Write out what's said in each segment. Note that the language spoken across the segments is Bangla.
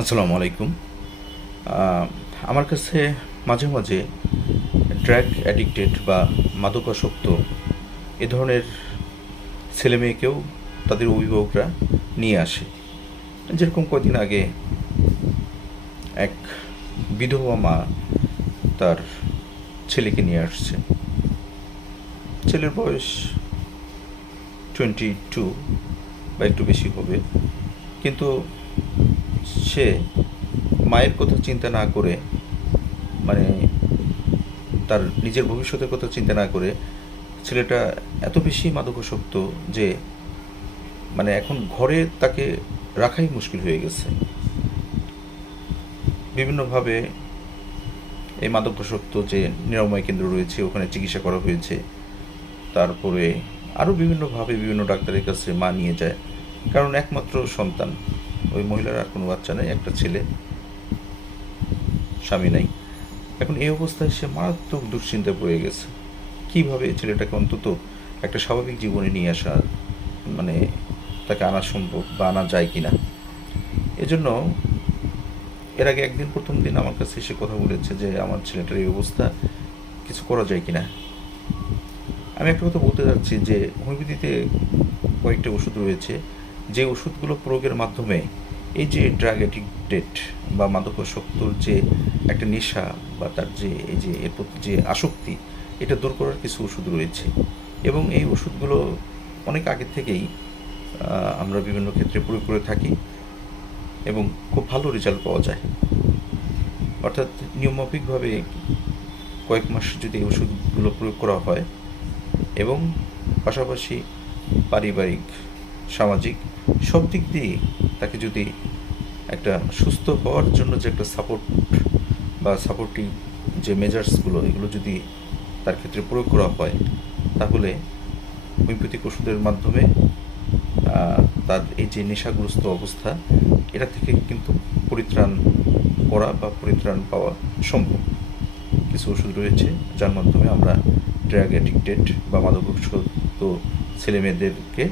আসসালামু আলাইকুম। আমার কাছে মাঝে মাঝে ড্রাগ অ্যাডিক্টেড বা মাদকাসক্ত এ ধরনের ছেলেমেয়েকেও তাদের অভিভাবকরা নিয়ে আসে। যেরকম কয়দিন আগে এক বিধবা মা তার ছেলেকে নিয়ে আসছে। ছেলের বয়স 22 বা একটু বেশি হবে, কিন্তু সে মায়ের কথা চিন্তা না করে, মানে তার নিজের ভবিষ্যতের কথা চিন্তা না করে ছেলেটা এত বেশি মাদকাসক্ত যে এখন ঘরে তাকে রাখাই মুশকিল হয়ে গেছে। বিভিন্নভাবে এই মাদকাসক্ত যে নিরাময় কেন্দ্র রয়েছে ওখানে চিকিৎসা করা হয়েছে। তারপরে আরও বিভিন্নভাবে বিভিন্ন ডাক্তারের কাছে মা নিয়ে যায়, কারণ একমাত্র সন্তান। ওই মহিলার আর কোনো বাচ্চা নেই, একটা ছেলে, স্বামী নাই। এখন এই অবস্থায় সে মারাত্মক দুশ্চিন্তায় পড়ে গেছে। কীভাবে ছেলেটাকে অন্তত একটা স্বাভাবিক জীবনে নিয়ে আসা, মানে তাকে আনা সম্ভব বা আনা যায় কি না। এজন্য এর আগে একদিন, প্রথম দিন আমার কাছে এসে কথা বলেছে যে আমার ছেলেটার এই অবস্থা, কিছু করা যায় কি না। আমি একটা কথা বলতে চাচ্ছি যে হোমিওপ্যাথিতে কয়েকটা ওষুধ রয়েছে, যে ওষুধগুলো প্রয়োগের মাধ্যমে এই যে ড্রাগ অ্যাডিক্টেড বা মাদকাসক্তর যে একটা নেশা বা তার যে এই যে এর প্রতি যে আসক্তি, এটা দূর করার কিছু ওষুধ রয়েছে। এবং এই ওষুধগুলো অনেক আগে থেকেই আমরা বিভিন্ন ক্ষেত্রে প্রয়োগ করে থাকি এবং খুব ভালো রেজাল্ট পাওয়া যায়। অর্থাৎ নিয়মমাফিকভাবে কয়েক মাস যদি এই ওষুধগুলো প্রয়োগ করা হয় এবং পাশাপাশি পারিবারিক, সামাজিক সব দিক দিয়ে তাকে যদি একটা সুস্থ হওয়ার জন্য যে একটা সাপোর্ট বা সাপোর্টিভ যে মেজার্সগুলো, এগুলো যদি তার ক্ষেত্রে প্রয়োগ করা হয়, তাহলে হোমিওপ্যাথিক ওষুধের মাধ্যমে তার এই যে নেশাগ্রস্ত অবস্থা, এটা থেকে কিন্তু পরিত্রাণ করা বা পরিত্রাণ পাওয়া সম্ভব। কিছু ওষুধ রয়েছে যার মাধ্যমে আমরা ড্রাগ অ্যাডিক্টেড বা মাদকাসক্ত ছেলেমেয়েদেরকে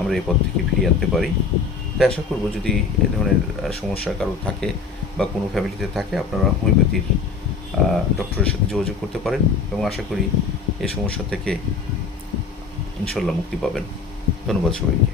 আমরা এই পথ থেকে ফিরিয়ে আনতে পারি। তাই আশা করব, যদি এ ধরনের সমস্যা কারো থাকে বা কোনো ফ্যামিলিতে থাকে, আপনারা হোমিওপ্যাথির ডক্টরের সাথে যোগাযোগ করতে পারেন এবং আশা করি এই সমস্যা থেকে ইনশাল্লাহ মুক্তি পাবেন। ধন্যবাদ সবাইকে।